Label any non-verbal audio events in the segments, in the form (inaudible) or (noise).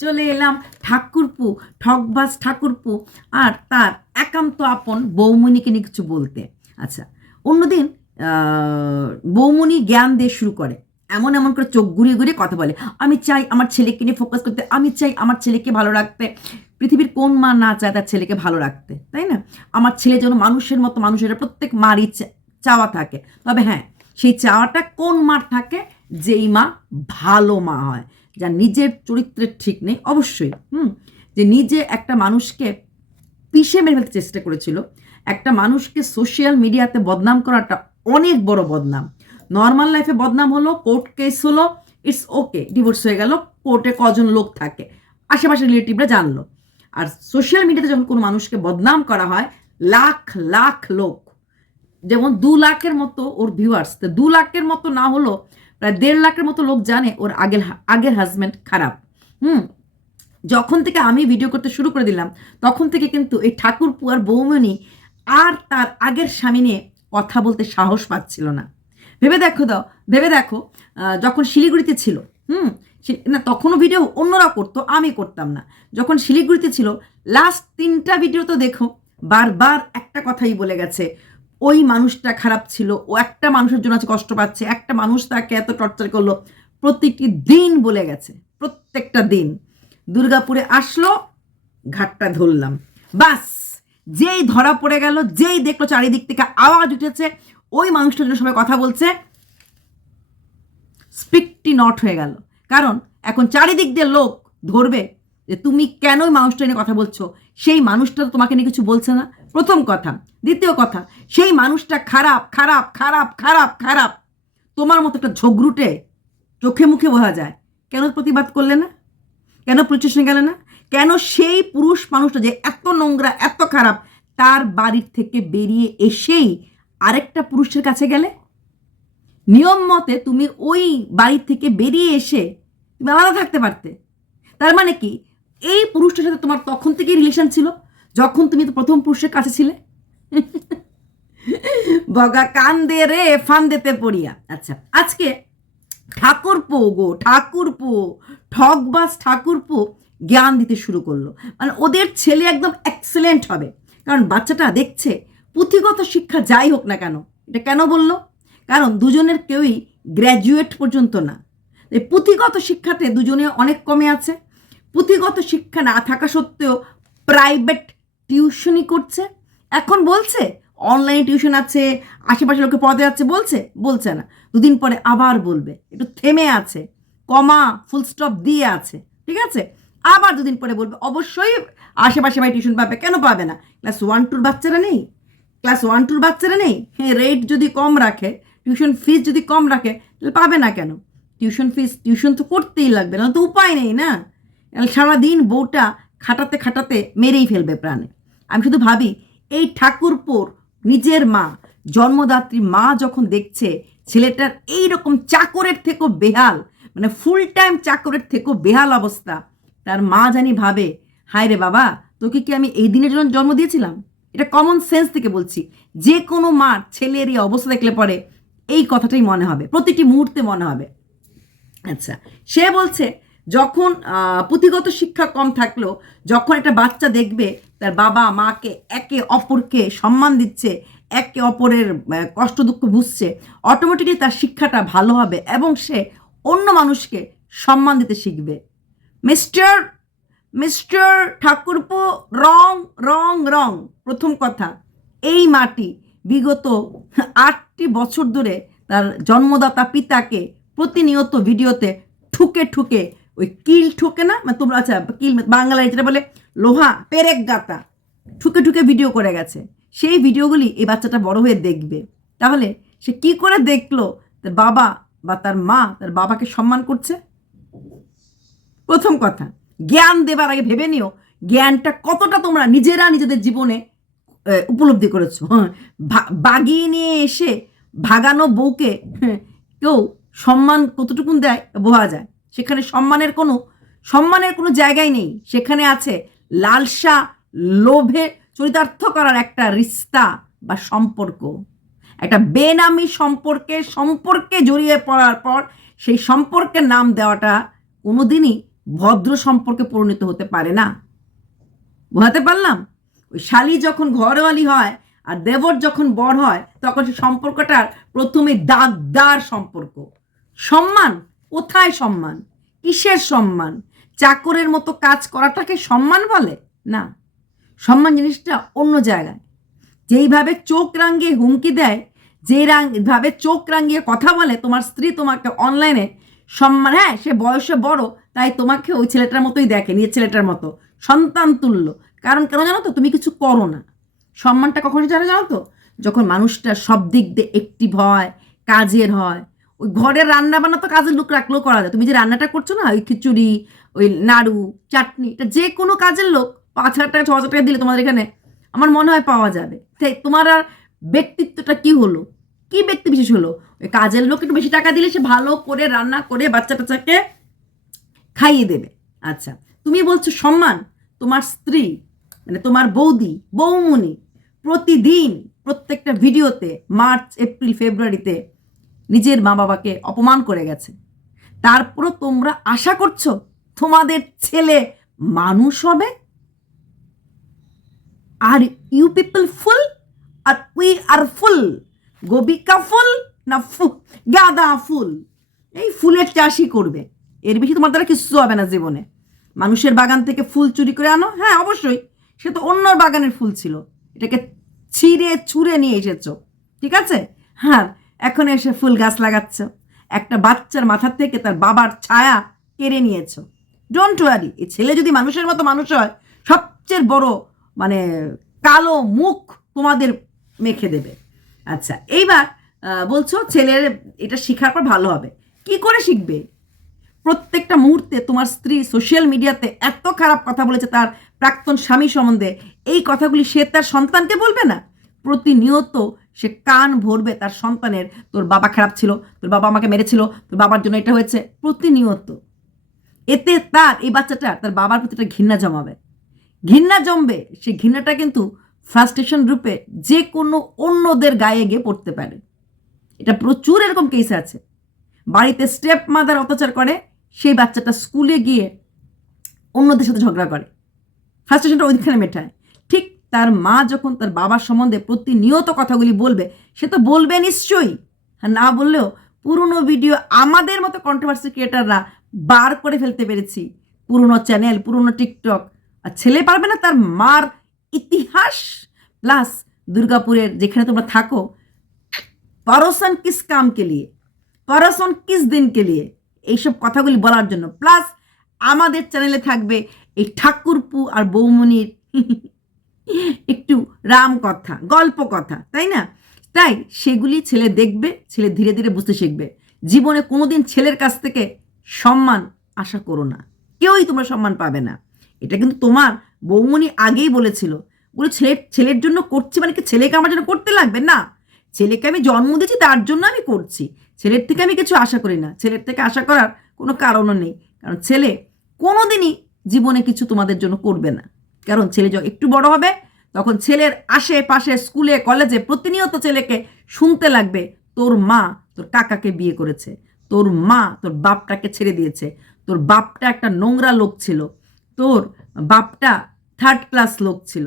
চলে এলাম ঠাকুরপু ঠকবাজ ঠাকুরপু আর তার একান্ত আপন বৌমণিকে নিয়ে কিছু বলতে। আচ্ছা অন্যদিন বৌমণি জ্ঞান দিয়ে শুরু করে। এমন এমন করে চোখ ঘুরিয়ে ঘুরিয়ে কথা বলে, আমি চাই আমার ছেলেকে নিয়ে ফোকাস করতে, আমি চাই আমার ছেলেকে ভালো রাখতে। পৃথিবীর কোন মা না চায় তার ছেলেকে ভালো রাখতে, তাই না? আমার ছেলে যেন মানুষের মতো, মানুষের প্রত্যেক মারই চাওয়া থাকে। তবে হ্যাঁ সেই চাওয়াটা কোন মার থাকে? যেই মা ভালো মা হয়। যার নিজের চরিত্রের ঠিক নেই, অবশ্যই, হুম, যে নিজে একটা মানুষকে পিষে মেরে ফেলতে চেষ্টা করেছিল, একটা মানুষকে সোশ্যাল মিডিয়াতে বদনাম করাটা অনেক বড় বদনাম। নর্মাল লাইফে বদনাম হলো কোর্ট কেস হলো ইটস ওকে ডিভোর্স হয়ে গেল কোর্টে কজন লোক থাকে আশেপাশে রিলেটিভরা জানলো। আর সোশ্যাল মিডিয়াতে যখন কোনো মানুষকে বদনাম করা হয়, লাখ লাখ লোক, যেমন দু লাখের মতো ওর ভিউয়ার্স তো দু লাখের মতো না হলো প্রায় দেড় লাখের মতো লোক জানে ওর আগের আগের হাজব্যান্ড খারাপ। হুম? যখন থেকে আমি ভিডিও করতে শুরু করে দিলাম, তখন থেকে কিন্তু এই ঠাকুরপু আর বৌমণি আর তার আগের স্বামী নিয়ে কথা বলতে সাহস পাচ্ছিল না। ভেবে দেখো দাও, ভেবে দেখো যখন শিলিগুড়িতে ছিল, হুম? না, তখনও ভিডিও অন্যরা করতো, আমি করতাম না। যখন শিলিগুড়িতে ছিল লাস্ট তিনটা ভিডিও তো দেখো, বারবার একটা কথাই বলে গেছে ওই মানুষটা খারাপ ছিল, ও একটা মানুষের জন্য আজ কষ্ট পাচ্ছে, একটা মানুষ তাকে এত টর্চার করল, প্রত্যেকটি দিন বলে গেছে, প্রত্যেকটা দিন। দুর্গাপুরে আসলো, ঘাটটা ধরলাম। বাস, যেই ধরা পড়ে গেল, যেই দেখল চারিদিক থেকে আওয়াজ উঠেছে, ওই মানুষটার জন্য সবাই কথা বলছে স্পিকটি নট হয়ে গেল। কারণ এখন চারিদিক দিয়ে লোক ধরবে যে, তুমি কেন ওই মানুষটা নিয়ে কথা বলছো? সেই মানুষটা তো তোমাকে নিয়ে কিছু বলছে না? প্রথম কথা। দ্বিতীয় কথা, সেই মানুষটা খারাপ খারাপ খারাপ খারাপ খারাপ। তোমার মতো একটা ঝগড়ুটে চোখে মুখে বোঝা যায়। কেন প্রতিবাদ করলে না? কেন স্টেশনে গেলে না? কেন সেই পুরুষ মানুষটা যে এত নোংরা, এত খারাপ, তার বাড়ির থেকে বেরিয়ে এসেই আরেকটা পুরুষের কাছে গেলে? নিয়ম মতে তুমি ওই বাড়ি থেকে বেরিয়ে এসে তুমি আলাদা থাকতে পারতে। তার মানে কি? এই পুরুষটার সাথে তোমার তখন থেকেই রিলেশন ছিল? যখন তুমি তো প্রথম পুরুষের কাছে ছিলে? বগা কান দে রে ফান দিতে পড়িয়া। আচ্ছা আজকে ঠাকুরপো গো, ঠাকুরপো ঠকবাস ঠাকুরপো জ্ঞান দিতে শুরু করল। মানে ওদের ছেলে একদম এক্সেলেন্ট হবে। কারণ বাচ্চাটা দেখছে, পুঁথিগত শিক্ষা যাই হোক না কেন, এটা কেন বলল? কারণ দুজনের কেউই গ্র্যাজুয়েট পর্যন্ত না। পুঁথিগত শিক্ষাতে দুজনে অনেক কমে আছে। পুঁথিগত শিক্ষা না থাকা সত্ত্বেও প্রাইভেট টিউশনই করছে। এখন বলছে, অনলাইন টিউশন আছে, আশেপাশে লোকে পদে আছে। বলছে বলছে না। দুদিন পরে আবার বলবে, একটু থেমে আছে, কমা, ফুল স্টপ দিয়ে আছে। ঠিক আছে? আবার দুদিন পরে বলবে, অবশ্যই আশেপাশে ভাই টিউশন পাবে। কেন পাবে না? ক্লাস ওয়ান টুর বাচ্চারা নেই? ক্লাস ওয়ান টুর বাচ্চারা নেই? হ্যাঁ রেট যদি কম রাখে, টিউশন ফিস যদি কম রাখে, তাহলে পাবে না কেন? টিউশন ফিস, টিউশন তো করতেই লাগবে না তো উপায় নেই না? সারাদিন বউটা খাটাতে খাটাতে মেরেই ফেলবে প্রাণে। আমি শুধু ভাবি, এই ঠাকুরপোর নিজের মা, জন্মদাত্রী মা যখন দেখছে, ছেলেটার এই রকম চাকরের থেকেও বেহাল মানে ফুল টাইম চাকরের থেকেও বেহাল অবস্থা, তার মা জানি ভাবে, হায় রে বাবা, তোকে কি আমি এই দিনের জন্য জন্ম দিয়েছিলাম? এটা কমন সেন্স থেকে বলছি। যে কোনো মার ছেলের এই অবস্থা দেখলে পরে এই কথাটাই মনে হবে, প্রতিটি মুহূর্তে মনে হবে। আচ্ছা সে বলছে যখন পুঁথিগত শিক্ষা কম থাকলেও যখন একটা বাচ্চা দেখবে, তার বাবা মাকে একে অপরকে সম্মান দিচ্ছে, একে অপরের কষ্ট দুঃখ বুঝছে অটোমেটিকলি তার শিক্ষাটা ভালো হবে এবং সে অন্য মানুষকে সম্মান দিতে শিখবে। মিস্টার মিস্টার ঠাকুরপো, রং রং রং, প্রথম কথা, এই মাটি বিগত আটটি বছর ধরে তার জন্মদাতা পিতাকে প্রতিনিয়ত ভিডিওতে ঠুকে ঠুকে ওই কিল ঠুকে না? মানে তোমরা আচ্ছা কিল বাংলায় যেটা বলে লোহা পেরেক গাতা ঠুকে ঠুকে ভিডিও করে গেছে। সেই ভিডিওগুলি এই বাচ্চাটা বড় হয়ে দেখবে। তাহলে সে কি করে দেখল? তার বাবা বা তার মা তার বাবাকে সম্মান করছে? প্রথম কথা জ্ঞান দেবার আগে ভেবে নিও জ্ঞানটা কতটা তোমরা নিজেরা নিজেদের জীবনে উপলব্ধি করেছ। হ্যাঁ বাগিয়ে নিয়ে এসে ভাগানো বউকে হ্যাঁ, কেউ সম্মান কতটুকুন দেয় বোঝা যায়। সেখানে সম্মানের কোনো সম্মানের কোনো জায়গাই নেই। সেখানে আছে লালসা, লোভে চরিতার্থ করার একটা রিস্তা বা সম্পর্ক। একটা বেনামি সম্পর্কে সম্পর্কে জড়িয়ে পড়ার পর সেই সম্পর্কের নাম দেওয়াটা কোনোদিনই ভদ্র সম্পর্কে পরিণত হতে পারে না। বোঝাতে পারলাম? ওই শালি যখন ঘরওয়ালি হয় আর দেবর যখন বর হয়, তখন সে সম্পর্কটার প্রথমে দাগদার সম্পর্ক। সম্মান কোথায় সম্মান? কিসের সম্মান? চাকরের মতো কাজ করাটাকে সম্মান বলে? না। সম্মান জিনিসটা অন্য জায়গায়। যেইভাবে চোখ রাঙিয়ে হুমকি দেয়, যে রাং ভাবে চোখ রাঙিয়ে কথা বলে, তোমার স্ত্রী তোমাকে অনলাইনে সম্মান হ্যাঁ সে বয়সে বড়, তাই তোমাকে ওই ছেলেটার মতোই দেখে, নিয়ে ছেলেটার মতো। সন্তান তুল্য। কারণ কেন জানো তো? তুমি কিছু করো না। সম্মানটা কখন জানো জানো তো? যখন মানুষটা সব দিক দিয়ে একটিভ হয়, কাজের হয় ওই ঘরের রান্না বান্না তো কাজের লোক রাখলেও করা যায়। তুমি যে রান্নাটা করছ না, ওই খিচুড়ি, ওই নাড়ু, চাটনি, এটা যে কোনো কাজের লোক পাঁচ হাজার টাকা, ছ হাজার টাকা দিলে তোমাদের এখানে আমার মনে হয় পাওয়া যাবে। তাই তোমার আর ব্যক্তিত্বটা কি হলো? কি ব্যক্তি বিশেষ হলো? ওই কাজের লোক একটু বেশি টাকা দিলে সে ভালো করে রান্না করে বাচ্চা টাচ্চাকে খাইয়ে দেবে। আচ্ছা তুমি বলছো সম্মান, তোমার স্ত্রী মানে তোমার বৌদি বৌমনি প্রতিদিন প্রত্যেকটা ভিডিওতে, মার্চ, এপ্রিল, ফেব্রুয়ারিতে নিজের মা বাবাকে অপমান করে গেছে। তারপরও তোমরা আশা করছ তোমাদের ছেলে মানুষ হবে? Are you people fool R we are fool গোবিকা ফুল না ফু, গাঁদা ফুল? এই ফুলের চাষই করবে। এর বেশি তোমার দ্বারা কিছু হবে না জীবনে। মানুষের বাগান থেকে ফুল চুরি করে আনো? হ্যাঁ অবশ্যই। সে তো অন্য বাগানের ফুল ছিল। এটাকে ছিঁড়ে ছুঁড়ে নিয়ে এসেছ। ঠিক আছে? হ্যাঁ এখন এসে ফুল গাছ লাগাচ্ছ। একটা বাচ্চার মাথার থেকে তার বাবার ছায়া কেড়ে নিয়েছ। ডোন্ট ওয়ারি এই ছেলে যদি মানুষের মতো মানুষ হয়, সবচেয়ে বড় মানে কালো মুখ তোমাদের মেখে দেবে। আচ্ছা এইবার বলছো ছেলের এটা শেখার পর ভালো হবে। কি করে শিখবে? প্রত্যেকটা মুহূর্তে তোমার স্ত্রী সোশ্যাল মিডিয়াতে এত খারাপ কথা বলেছে তার প্রাক্তন স্বামী সম্বন্ধে। এই কথাগুলি সে তার সন্তানকে বলবে না? প্রতিনিয়ত সে কান ভরবে তার সন্তানের, তোর বাবা খারাপ ছিল, তোর বাবা আমাকে মেরেছিল, তোর বাবার জন্য এটা হয়েছে। প্রতিনিয়ত। এতে তার, এই বাচ্চাটা তার বাবার প্রতি একটা ঘৃণা জমাবে। ঘৃণা জমবে, সে ঘৃণাটা কিন্তু ফ্রাস্ট্রেশন রূপে যে কোনো অন্যদের গায়ে গিয়ে পড়তে পারে। এটা প্রচুর এরকম কেস আছে। বাড়িতে স্টেপ মাদার অত্যাচার করে, সেই বাচ্চাটা স্কুলে গিয়ে অন্যদের সাথে ঝগড়া করে। ফ্রাস্ট্রেশনটা ওইখানে মেটায়। তার মা যখন তার বাবার সম্বন্ধে প্রতিনিয়ত কথাগুলি বলবে, সে তো বলবে নিশ্চয়ই। না বললেও পুরনো ভিডিও আমাদের মতো কন্ট্রোভার্সি ক্রিয়েটাররা বার করে ফেলতে পেরেছি। পুরনো চ্যানেল পুরনো টিকটক আর ছেলে পারবে না তার মার ইতিহাস। প্লাস দুর্গাপুরের যেখানে তোমরা থাকো পরোসন কিস কাম কে লিয়ে পরোসন কিস দিন কে লিয়ে, এইসব কথাগুলি বলার জন্য। প্লাস আমাদের চ্যানেলে থাকবে এই ঠাকুরপু আর বৌমনির (laughs) একটু রাম কথা, গল্প কথা, তাই না? তাই সেগুলি ছেলে দেখবে, ছেলে ধীরে ধীরে বুঝতে শিখবে। জীবনে কোনোদিন ছেলের কাছ থেকে সম্মান আশা করো না। কেউই তোমরা সম্মান পাবে না। এটা কিন্তু তোমার বৌমনি আগেই বলেছিল। বলে ছেলে, ছেলের জন্য করছি মানে কি ছেলেকে আমার জন্য করতে লাগবে? না। ছেলেকে আমি জন্ম দিয়েছি, তার জন্য আমি করছি। ছেলের থেকে আমি কিছু আশা করি না। ছেলের থেকে আশা করার কোনো কারণও নেই। কারণ ছেলে কোনোদিনই জীবনে কিছু তোমাদের জন্য করবে না। কারণ ছেলে যখন একটু বড় হবে, তখন ছেলের আশেপাশে স্কুলে, কলেজে প্রতিনিয়ত ছেলেকে শুনতে লাগবে, তোর মা তোর কাকাকে বিয়ে করেছে, তোর মা তোর বাপটাকে ছেড়ে দিয়েছে, তোর বাপটা একটা নোংরা লোক ছিল, তোর বাপটা থার্ড ক্লাস লোক ছিল।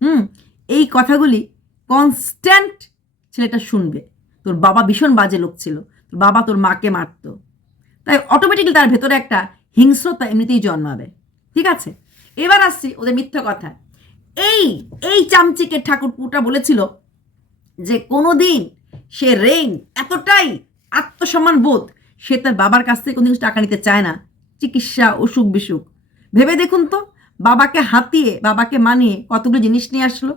হুম, এই কথাগুলি কনস্ট্যান্ট ছেলেটা শুনবে। তোর বাবা ভীষণ বাজে লোক ছিল, তোর বাবা তোর মাকে মারতো। তাই অটোমেটিক্যালি তার ভেতরে একটা হিংস্রতা এমনিতেই জন্মাবে। ঠিক আছে? এবার আসছি ওদের মিথ্যা কথা। এই এই চামচিকে ঠাকুরপুটা বলেছিল যে কোনো দিন সে রেইন এতটাই আত্মসম্মান বোধ, সে তার বাবার কাছ থেকে কোনো কোনোদিন টাকা নিতে চায় না। চিকিৎসা, অসুখ বিসুখ। ভেবে দেখুন তো, বাবাকে হাতিয়ে, বাবাকে মানিয়ে কতগুলো জিনিস নিয়ে আসলো।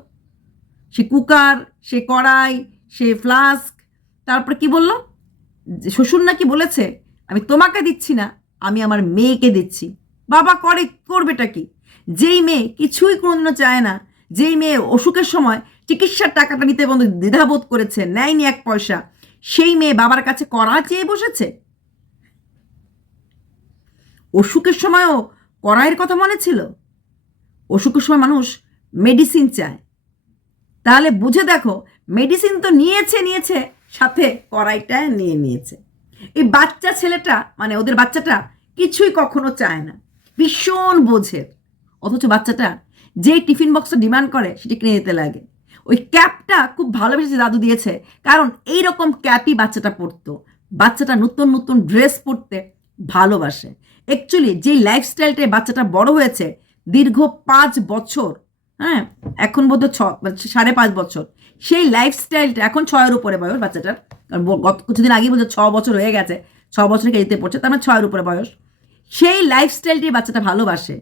সে কুকার, সে কড়াই, সে ফ্লাস্ক, তারপর কি বলল? শ্বশুর নাকি বলেছে, আমি তোমাকে দিচ্ছি না, আমি আমার মেয়েকে দিচ্ছি। বাবা করে, করবেটা কি? যেই মেয়ে কিছুই কোনোদিনও চায় না, যেই মেয়ে অসুখের সময় চিকিৎসার টাকাটা নিতে বন্ধু দ্বিধাবোধ করেছে, নেয়নি এক পয়সা, সেই মেয়ে বাবার কাছে করা চেয়ে বসেছে? অসুখের সময়ও কড়াইয়ের কথা মনে ছিল? অসুখের সময় মানুষ মেডিসিন চায়। তাহলে বুঝে দেখো মেডিসিন তো নিয়েছে নিয়েছে, সাথে কড়াইটা নিয়ে নিয়েছে। এই বাচ্চা ছেলেটা মানে ওদের বাচ্চাটা কিছুই কখনো চায় না। ভীষণ বোঝের। অথচ বাচ্চাটা যেই টিফিন বক্সটা ডিমান্ড করে, সেটা কিনে দিতে লাগে। ওই ক্যাপটা খুব ভালোবেসে দাদু দিয়েছে, কারণ এই রকম ক্যাপই বাচ্চাটা পরতো। বাচ্চাটা নতুন নতুন ড্রেস পরতে ভালোবাসে। অ্যাকচুয়ালি যেই লাইফস্টাইলটায় বাচ্চাটা বড় হয়েছে, দীর্ঘ পাঁচ বছর হ্যাঁ এখন বোধহয় ছ মানে সাড়ে পাঁচ বছর, সেই লাইফস্টাইলটা এখন ছয়ের উপরে বয়স বাচ্চাটার। গত কিছুদিন আগেই বলছে ছ বছর হয়ে গেছে, ছ বছরে কেজিতে পড়ছে, তার মানে ছয়ের উপরে বয়স। সেই লাইফস্টাইলটি বাচ্চাটা ভালোবাসে।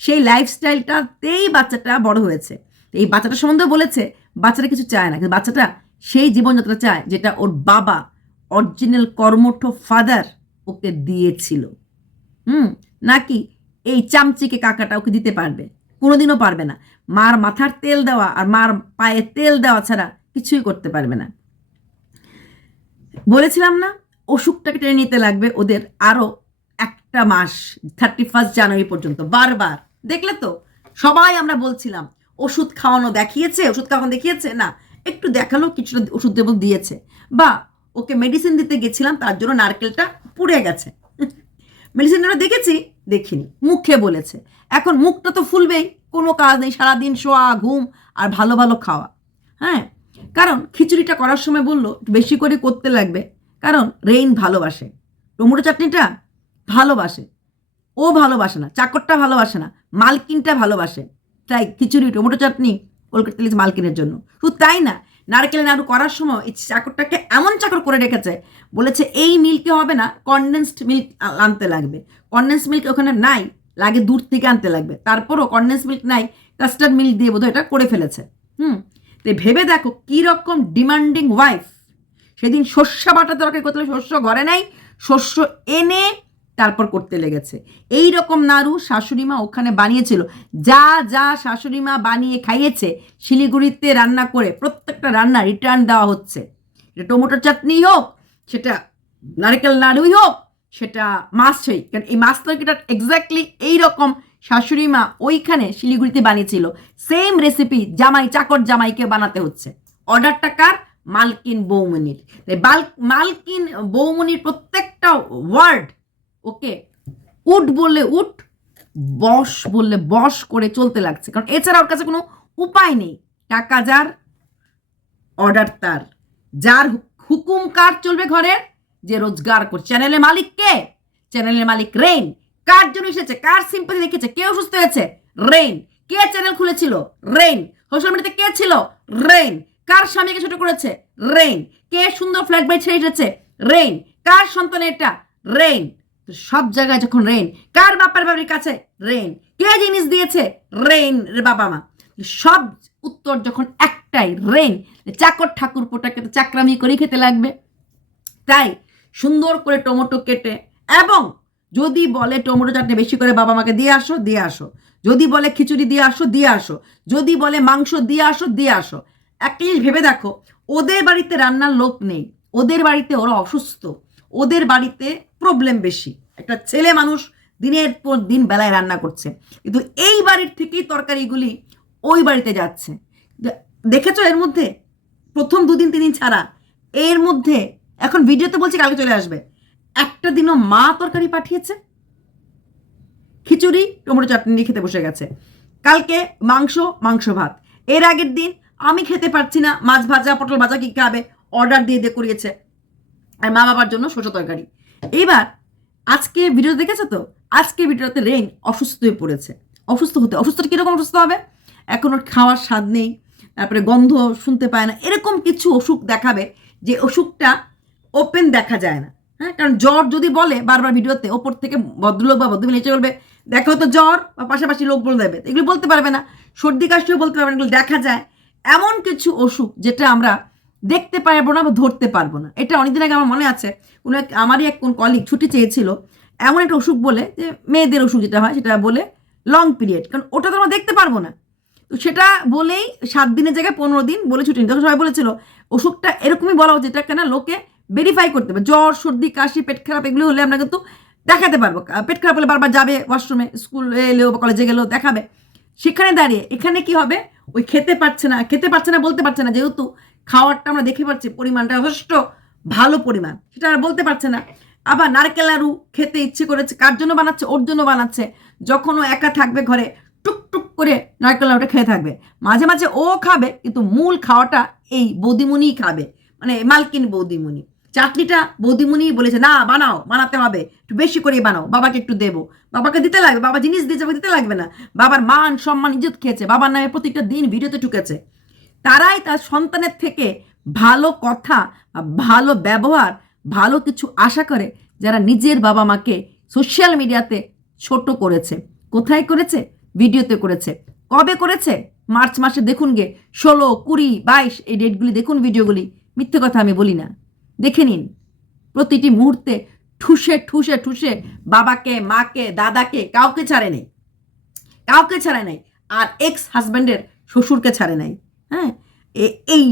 সেই লাইফস্টাইলটাতেই বাচ্চাটা বড় হয়েছে। এই বাচ্চাটা সম্বন্ধে বলেছে, বাচ্চাটা কিছু চায় না, কিন্তু বাচ্চাটা সেই জীবনযাত্রা চায় যেটা ওর বাবা অরিজিনাল কর্মঠ ফাদার ওকে দিয়েছিল। হুম, নাকি এই চামচিকে কাকাটা ওকে দিতে পারবে? কোনোদিনও পারবে না। মার মাথার তেল দেওয়া আর মার পায়ে তেল দেওয়া ছাড়া কিছুই করতে পারবে না। বলেছিলাম না, অসুখটাকে টেনে নিতে লাগবে ওদের আরও একটা মাস থার্টি ফার্স্ট জানুয়ারি পর্যন্ত, বারবার। দেখলে তো? সবাই আমরা বলছিলাম, ওষুধ খাওয়ানো দেখিয়েছে, ওষুধ খাওয়ানো দেখিয়েছে? না, একটু দেখাল, কিছুটা ওষুধ দেবো দিয়েছে। বা, ওকে মেডিসিন দিতে গেছিলাম, তার জন্য নারকেলটা পুড়ে গেছে। মেডিসিনটা দেখেছি? দেখিনি। মুখে বলেছে। এখন মুখটা তো ফুলবেই, কোনো কাজ নেই, সারাদিন শোয়া, ঘুম, আর ভালো ভালো খাওয়া। হ্যাঁ? কারণ খিচুড়িটা করার সময় বলল বেশি করে করতে লাগবে। কারণ রেইন ভালোবাসে। টমেটো চাটনিটা ভালোবাসে। ও ভালোবাসে না, চাকরটা ভালোবাসে না, মালকিনটা ভালোবাসে। তাই খিচুড়ি, টমেটো চাটনি কলকাতা লিখছে মালকিনের জন্য। শুধু তাই না নারকেলের নাড়ু করার সময় এই চাকরটাকে এমন চাকর করে রেখেছে, বলেছে এই মিল্কে হবে না কনডেন্সড মিল্ক আনতে লাগবে। কনডেন্স মিল্ক ওখানে নাই, লাগে দূর থেকে আনতে লাগবে। তারপরও কনডেন্স মিল্ক নাই কাস্টার্ড মিল্ক দিয়ে বোধহয় এটা করে ফেলেছে। হুম, তো ভেবে দেখো কী রকম ডিমান্ডিং ওয়াইফ সেদিন শস্য বাটা তরকারি করতে শস্য ঘরে নাই, শস্য এনে তারপর করতে লেগেছে। এই রকম নাড়ু শাশুড়িমা ওখানে বানিয়েছিল। যা যা শাশুড়িমা বানিয়ে খাইয়েছে, শিলিগুড়িতে রান্না করে প্রত্যেকটা রান্না রিটার্ন দেওয়া হচ্ছে। এটা টমেটোর চাটনি হোক, সেটা নারকেল নাড়ুই হোক, সেটা মাছই কারণ এই মাছ তরকারিটা এক্স্যাক্টলি এইরকম শাশুড়ি মা ওইখানে শিলিগুড়িতে বানিয়েছিল। সেম রেসিপি জামাই, চাকর জামাইকে বানাতে হচ্ছে। অর্ডারটা কার? মালকিন বৌমনির মালকিন বৌমনির প্রত্যেকটা ওয়ার্ড ওকে উঠ বললে উঠ বস বললে বস করে চলতে লাগছে। কারণ এছাড়া ওর কাছে কোনো উপায় নেই। টাকা যার অর্ডার তার। যার হুকুম কার চলবে ঘরের যে রোজগার করছে। চ্যানেলের মালিক কে? চ্যানেলের মালিক রেইন কার জন্য এসেছে? কার সিম্পাতি দেখেছে কে অসুস্থ হয়েছে? রেইন কে চ্যানেল খুলেছিল? রেইন সোশ্যাল মিডিয়াতে কে ছিল? রেইন কার স্বামীকে ছোট করেছে? রেইন কে সুন্দর ফ্ল্যাট বাড়ি ছেড়ে এসেছে? রেইন কার সন্তান এটা? রেইন সব জায়গায় যখন রেইন কার বাপার বাড়ির কাছে? রেইন কে জিনিস দিয়েছে? রেইন রে বাবা মা। সব উত্তর যখন একটাই রেইন চাকর ঠাকুর পোটাকে তো চাকরামি করেই খেতে লাগবে। তাই সুন্দর করে টমেটো কেটে এবং যদি বলে টমেটো চাটনি বেশি করে বাবা মাকে দিয়ে আসো দিয়ে আসো। যদি বলে খিচুড়ি দিয়ে আসো দিয়ে আসো। যদি বলে মাংস দিয়ে আসো দিয়ে আসো। একটা জিনিস ভেবে দেখো, ওদের বাড়িতে রান্নার লোক নেই। ওদের বাড়িতে ওরা অসুস্থ। ওদের বাড়িতে প্রবলেম বেশি। একটা ছেলে মানুষ দিনের পর দিন বেলায় রান্না করছে। কিন্তু এই বাড়ির থেকেই তরকারিগুলি ওই বাড়িতে যাচ্ছে। দেখেছ এর মধ্যে? প্রথম দুদিন তিন দিন ছাড়া। এর মধ্যে, এখন ভিডিওতে বলছি কালকে চলে আসবে। একটা দিনও মা তরকারি পাঠিয়েছে। খিচুড়ি, টমেটো চাটনি নিয়ে খেতে বসে গেছে। কালকে মাংস মাংস ভাত। এর আগের দিন আমি খেতে পারছি না, মাছ ভাজা, পটল ভাজা কি খাবে অর্ডার দিয়ে দিয়ে করিয়েছে। আর মা বাবার জন্য শস্য তরকারি। এইবার আজকে ভিডিও দেখেছ তো? আজকে ভিডিওতে রেন অসুস্থ হয়ে পড়েছে। অসুস্থ হতে, অসুস্থ কীরকম অসুস্থ হবে? এখন ওর খাওয়ার স্বাদ নেই, তারপরে গন্ধ শুনতে পায় না, এরকম কিছু অসুখ দেখাবে যে অসুখটা ওপেন দেখা যায় না। হ্যাঁ কারণ জ্বর যদি বলে বারবার ভিডিওতে ওপর থেকে ভদ্রলোক বা ভদ্রমহিলা এসে বলবে, দেখো তো জ্বর, বা পাশাপাশি লোক বলে দেবে। এগুলো বলতে পারবে না, সর্দি কাশিও বলতে পারবে না, এগুলো দেখা যায়। এমন কিছু অসুখ যেটা আমরা দেখতে পারব না বা ধরতে পারব না। এটা অনেকদিন আগে আমার মনে আছে, কোনো এক, আমারই এক, কোন কলিগ ছুটি চেয়েছিল, এমন একটা অসুখ বলে যে মেয়েদের অসুখ যেটা হয়, সেটা বলে লং পিরিয়ড কারণ ওটা তো আমরা দেখতে পারব না। তো সেটা বলেই সাত দিনের জায়গায় পনেরো দিন বলে ছুটি। তখন সবাই বলেছিল, অসুখটা এরকমই বলা উচিত, এটা কেন লোকে ভেরিফাই করতে হবে জ্বর, সর্দি, কাশি, পেট খারাপ, এগুলো হলে আমরা কিন্তু দেখাতে পারব। পেট খারাপ হলে বারবার যাবে ওয়াশরুমে স্কুল এলেও বা কলেজে গেলেও দেখাবে। সেখানে দাঁড়িয়ে, এখানে কি হবে? ওই খেতে পারছে না, খেতে পারছে না, বলতে পারছে না, যেহেতু খাওয়ারটা আমরা দেখে পাচ্ছি পরিমাণটা যথেষ্ট ভালো পরিমাণ। সেটা আর বলতে পারছে না। আবার নারকেল নাড়ু খেতে ইচ্ছে করেছে। কার জন্য বানাচ্ছে? ওর জন্য বানাচ্ছে। যখন ও একা থাকবে ঘরে টুকটুক করে নারকেল নাড়ুটা খেয়ে থাকবে। মাঝে মাঝে ও খাবে, কিন্তু মূল খাওয়াটা এই বৌদিমণিই খাবে। মানে মালকিন বৌদিমণি। চাটনিটা বৌদিমণি বলেছে, না, বানাও, বানাতে হবে। একটু বেশি করে বানাও। বাবাকে একটু দেবো। বাবাকে দিতে লাগবে। বাবা জিনিস দিয়ে যাবে দিতে লাগবে না। বাবার মান, সম্মান, ইজ্জত খেয়েছে। বাবার নামে প্রত্যেকটা দিন ভিডিওতে ঢুকেছে। তারাই তার সন্তানের থেকে ভালো কথা ভালো ব্যবহার, ভালো কিছু আশা করে যারা নিজের বাবা মাকে সোশ্যাল মিডিয়াতে ছোট করেছে। কোথায় করেছে? ভিডিওতে করেছে। কবে করেছে? মার্চ মাসে দেখুন গে, ষোলো, কুড়ি, বাইশ, এই ডেটগুলি দেখুন ভিডিওগুলি মিথ্যে কথা আমি বলি না। দেখে নিন। প্রতিটি মুহূর্তে ঠুসে ঠুসে ঠুসে বাবাকে, মাকে, দাদাকে কাউকে ছাড়ে নেই। কাউকে ছাড়ে নাই। আর এক্স হাজব্যান্ডের শ্বশুরকে ছাড়ে নাই। হ্যাঁ? এই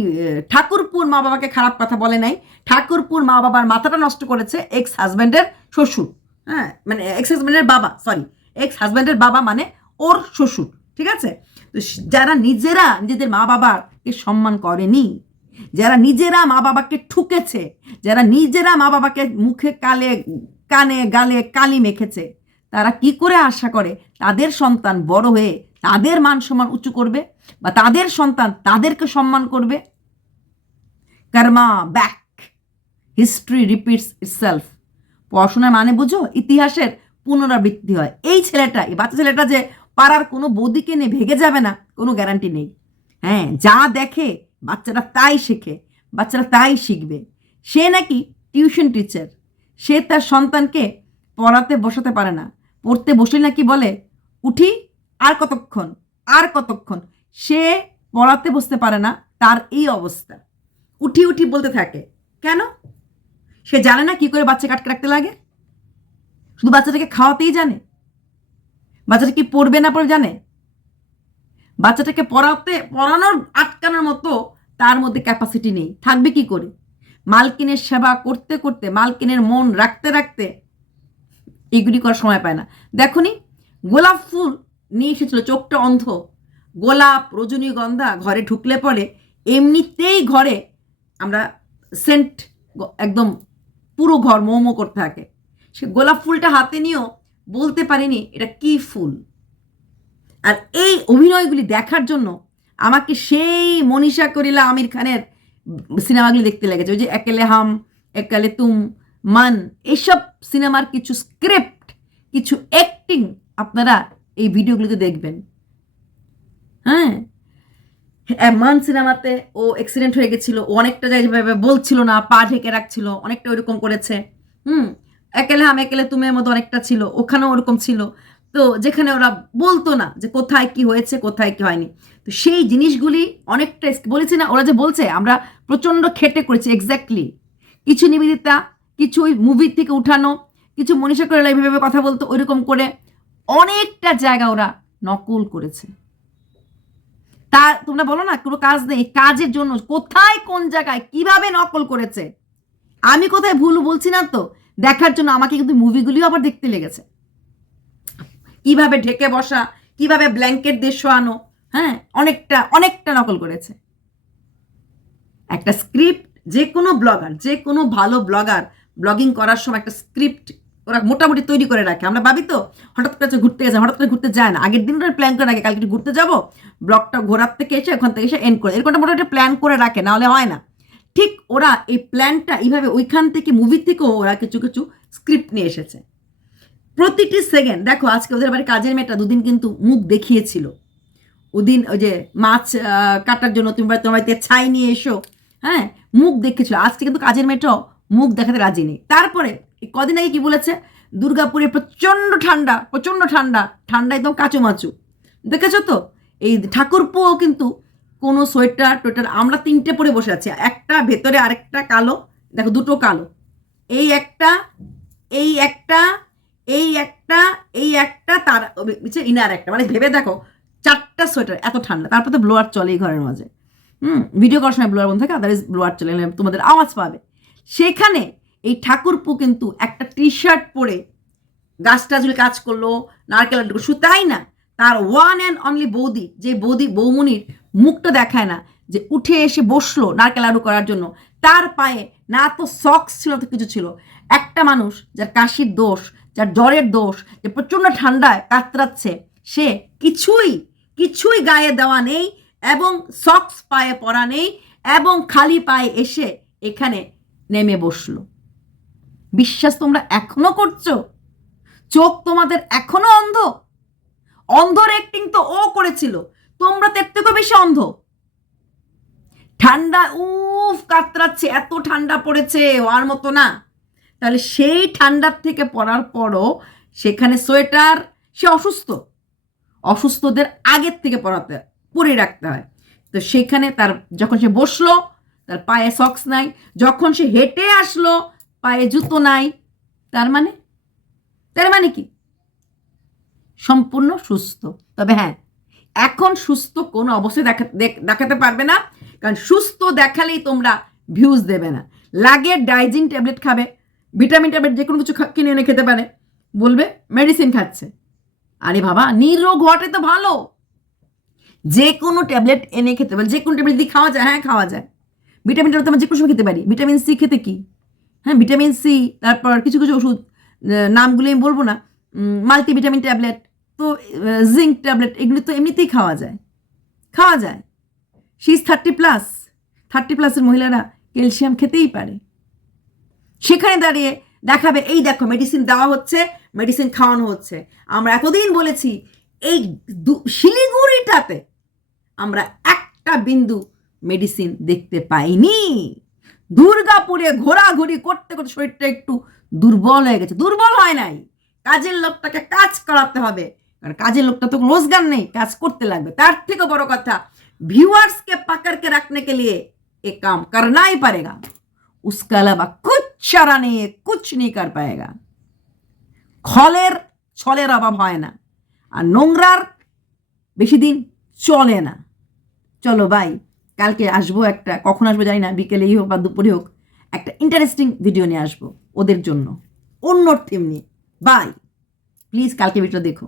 ঠাকুরপুর মা বাবাকে খারাপ কথা বলে নাই। ঠাকুরপুর মা বাবার মাথাটা নষ্ট করেছে এক্স হাজব্যান্ডের শ্বশুর। হ্যাঁ? মানে এক্স হাজব্যান্ডের বাবা সরি এক্স হাজব্যান্ডের বাবা মানে ওর শ্বশুর, ঠিক আছে? তো যারা নিজেরা নিজেদের মা বাবাকে সম্মান করেনি, যারা নিজেরা মা বাবাকে ঠুকেছে, যারা নিজেরা মা বাবাকে মুখে কালে, কানে, গালে কালি মেখেছে, তারা কি করে আশা করে? তাদের সন্তান বড় হয়ে তাদের মান সম্মান উঁচু করবে বা তাদের সন্তান তাদেরকে সম্মান করবে। Karma, back. History repeats itself. পড়াশোনার মানে বুঝো, ইতিহাসের পুনরাবৃত্তি হয়। এই ছেলেটা, এই বাচ্চা ছেলেটা যে পাড়ার কোনো বৌদিকে নিয়ে ভেগে যাবে না, কোনো গ্যারান্টি নেই। হ্যাঁ যা দেখে বাচ্চারা তাই শেখে বাচ্চারা তাই শিখবে। সে নাকি টিউশন টিচার সে তার সন্তানকে পড়াতে বসাতে পারে না। পড়তে বসলে নাকি বলে, উঠি আর কতক্ষণ? আর কতক্ষণ? সে পড়াতে বসতে পারে না, তার এই অবস্থা। উঠি উঠি বলতে থাকে, কেন? সে জানে না কি করে বাচ্চাকে আটকে রাখতে লাগে? শুধু বাচ্চাটাকে খাওয়াতেই জানে? বাচ্চাটা কি পড়বে না পড়বে জানে? বাচ্চাটাকে পড়াতে, পড়ানোর আটকানোর মতো তার মধ্যে ক্যাপাসিটি নেই। থাকবে কি করে? মালকিনের সেবা করতে করতে, মালকিনের মন রাখতে রাখতে এগুলি করার সময় পায় না। দেখনি গোলাপ ফুল নিয়ে এসেছিল, চোখটা অন্ধ। গোলাপ রজনীগন্ধা ঘরে ঢুকলে পরে এমনিতেই ঘরে আমরা সেন্ট একদম পুরো ঘর মোমো করতে থাকে। সে গোলাপ ফুলটা হাতে নিয়েও বলতে পারিনি, এটা কি ফুল? আর এই অভিনয়গুলি দেখার জন্য আমাকে সেই মনীষা করিলা আমির খানের সিনেমাগুলি দেখতে লেগেছে। ওই যে একেলে হাম, একালে তুম, মান, এসব সিনেমার কিছু স্ক্রিপ্ট কিছু অ্যাক্টিং আপনারা এই ভিডিওগুলিতে দেখবেন। হ্যাঁ? মান সিনেমাতে ও অ্যাক্সিডেন্ট হয়ে গেছিল, ও অনেকটা জায়গায় বলছিল না, পা ঢেকে রাখছিল, অনেকটা ওইরকম করেছে। হুম? একেলে হাম একেলে তুমের মতো অনেকটা ছিল, ওখানেও ওরকম ছিল। তো যেখানে ওরা বলতো না যে কোথায় কি হয়েছে, কোথায় কি হয়নি। তো সেই জিনিসগুলি অনেকটা বলেছি না, ওরা যে বলছে, আমরা প্রচণ্ড খেটে করেছি এক্স্যাক্টলি কিছু নিবেদিতা, কিছু ওই মুভির থেকে উঠানো, কিছু মনীষা করে এইভাবে কথা বলতো, ওইরকম করে। অনেকটা জায়গা ওরা নকল করেছে। তা তোমরা বলো না, কোনো কাজ নেই, কাজের জন্য। কোথায়, কোন জায়গায়, কীভাবে নকল করেছে? আমি কোথায় ভুল বলছি না তো? দেখার জন্য আমাকে কিন্তু মুভিগুলিও আবার দেখতে লেগেছে। কীভাবে ঢেকে বসা, কীভাবে ব্ল্যাঙ্কেট দিয়ে শোয়ানো হ্যাঁ অনেকটা অনেকটা নকল করেছে। একটা স্ক্রিপ্ট, যে কোনো ব্লগার, যে কোনো ভালো ব্লগার, ব্লগিং করার সময় একটা স্ক্রিপ্ট ওরা মোটামুটি তৈরি করে রাখে। আমরা ভাবি তো, হঠাৎ করে ঘুরতে গেছে, হঠাৎ করে ঘুরতে যায় না। আগের দিন প্ল্যান করে রাখে, কালকে ঘুরতে যাব ব্লকটা ঘোরার থেকে এসে ওখান থেকে এসে এন্ড করে। এরকমটা মোটামুটি প্ল্যান করে রাখে, নাহলে হয় না। ঠিক ওরা এই প্ল্যানটা এইভাবে ওইখান থেকে মুভি থেকেও ওরা কিছু কিছু স্ক্রিপ্ট নিয়ে এসেছে। প্রতিটি সেকেন্ড দেখো আজকে ওদের বাড়ি কাজের মেয়েটা দুদিন কিন্তু মুখ দেখিয়েছিল। ওদিন ওই যে মাছ কাটার জন্য তুমি তোমার বাড়িতে ছাই নিয়ে এসো। হ্যাঁ মুখ দেখেছিল আজকে কিন্তু কাজের মেয়েটাও মুখ দেখাতে রাজি নেই। তারপরে এই কদিন আগে কি বলেছে? দুর্গাপুরে প্রচণ্ড ঠান্ডা প্রচণ্ড ঠান্ডা ঠান্ডা একদম কাচুমাচু। দেখেছ তো? এই ঠাকুরপোও কিন্তু কোনো সোয়েটার টোয়েটার আমরা তিনটে পরে বসে আছি। একটা ভেতরে আরেকটা কালো, দেখো দুটো কালো। এই একটা এই একটা এই একটা এই একটা, তার ইনার একটা। মানে ভেবে দেখো, চারটা সোয়েটার, এত ঠান্ডা। তারপর তো ব্লোয়ার চলে এই ঘরের মাঝে। হুম ভিডিও করার সময় ব্লোয়ার বন্ধ থাকে আদারওয়াইজ ব্লোয়ার চলে তোমাদের আওয়াজ পাবে। সেখানে ঠাকুরপু কিন্তু একটা টি শার্ট পরে গাছটা যদি কাজ করল, নারকেল শুধু তাই না, তার ওয়ান অ্যান্ড অনলি বৌদি, যে বৌদি, বৌমনির মুখটা দেখায় না, যে উঠে এসে বসল নারকেল আড়ু করার জন্য, তার পায়ে না তো সক্স ছিল তো কিছু ছিল। একটা মানুষ যার কাশির দোষ, যার জ্বরের দোষ, যে প্রচণ্ড ঠান্ডায় কাতরাচ্ছে, সে কিছুই কিছুই গায়ে দেওয়া নেই এবং সক্স পায়ে পরা নেই এবং খালি পায়ে এসে এখানে নেমে বসল। বিশ্বাস তোমরা এখনও করছ? চোখ তোমাদের এখনও অন্ধ? অন্ধর অ্যাক্টিং তো ও করেছিল। তোমরা দেখতে তো বেশি অন্ধ। ঠান্ডা, উফ, কাতরাচ্ছে, এত ঠান্ডা পড়েছে আর মতো না। তাহলে সেই ঠান্ডার থেকে পড়ার পরও সেখানে সোয়েটার, সে অসুস্থ। অসুস্থদের আগের থেকে পড়াতে পরে রাখতে হয়। তো সেখানে তার, যখন সে বসল, তার পায়ে সক্স নাই, যখন সে হেঁটে আসলো পায়ে জুতো নাই। তার মানে? তার মানে কি? সম্পূর্ণ সুস্থ। তবে হ্যাঁ এখন সুস্থ কোনো অবস্থায় দেখা, দেখ- দেখাতে পারবে না। কারণ সুস্থ দেখালেই তোমরা ভিউজ দেবে না। লাগে ডাইজিন ট্যাবলেট খাবে ভিটামিন ট্যাবলেট যে কোনো কিছু কিনে এনে খেতে পারে। বলবে মেডিসিন খাচ্ছে। আরে বাবা, নিরোগ হওয়াটাই তো ভালো। যে কোনো ট্যাবলেট এনে খেতে পারে, যে কোনো ট্যাবলেট যদি খাওয়া যায় হ্যাঁ খাওয়া যায়। ভিটামিন ট্যাবলেট আমরা যে কোনো সময় খেতে পারি। ভিটামিন সি খেতে কি? হ্যাঁ ভিটামিন সি তারপর কিছু কিছু ওষুধ নামগুলো আমি বলব না মাল্টিভিটামিন ট্যাবলেট তো জিঙ্ক ট্যাবলেট এগুলি তো এমনিতেই খাওয়া যায়। খাওয়া যায়। সিজ থার্টি প্লাস থার্টি প্লাসের মহিলারা ক্যালসিয়াম খেতেই পারে। সেখানে দাঁড়িয়ে দেখাবে, এই দেখো মেডিসিন দেওয়া হচ্ছে মেডিসিন খাওয়ানো হচ্ছে। আমরা এতদিন বলেছি, এই শিলিগুড়িটাতে আমরা একটা বিন্দু মেডিসিন দেখতে পাইনি। দুর্গাপুরে ঘোরাঘুরি করতে করতে শরীরটা একটু দুর্বল হয়ে গেছে দুর্বল হয় নাই কাজের লোকটাকে কাজ করাতে হবে কারণ কাজের লোকটা তো কোনো রোজগার নেই কাজ করতে লাগবে তার থেকে বড় কথা व्यूअर्स के पकड़ के रखने के लिए एक काम करना ही पड़ेगा उसके अलावा कुछ चारा नहीं है कुछ नहीं कर पाएगा খলের ছলের অভাব হয় না আর নোংরার বেশি দিন চলে না চলো বাই কালকে আসব একটা, কখন আসব জানি না, বিকেলেই হোক বা দুপুরে হোক, একটা ইন্টারেস্টিং ভিডিও নিয়ে আসব ওদের জন্য। অন্য থিম নিয়ে। বাই প্লিজ কালকে ভিডিও দেখো।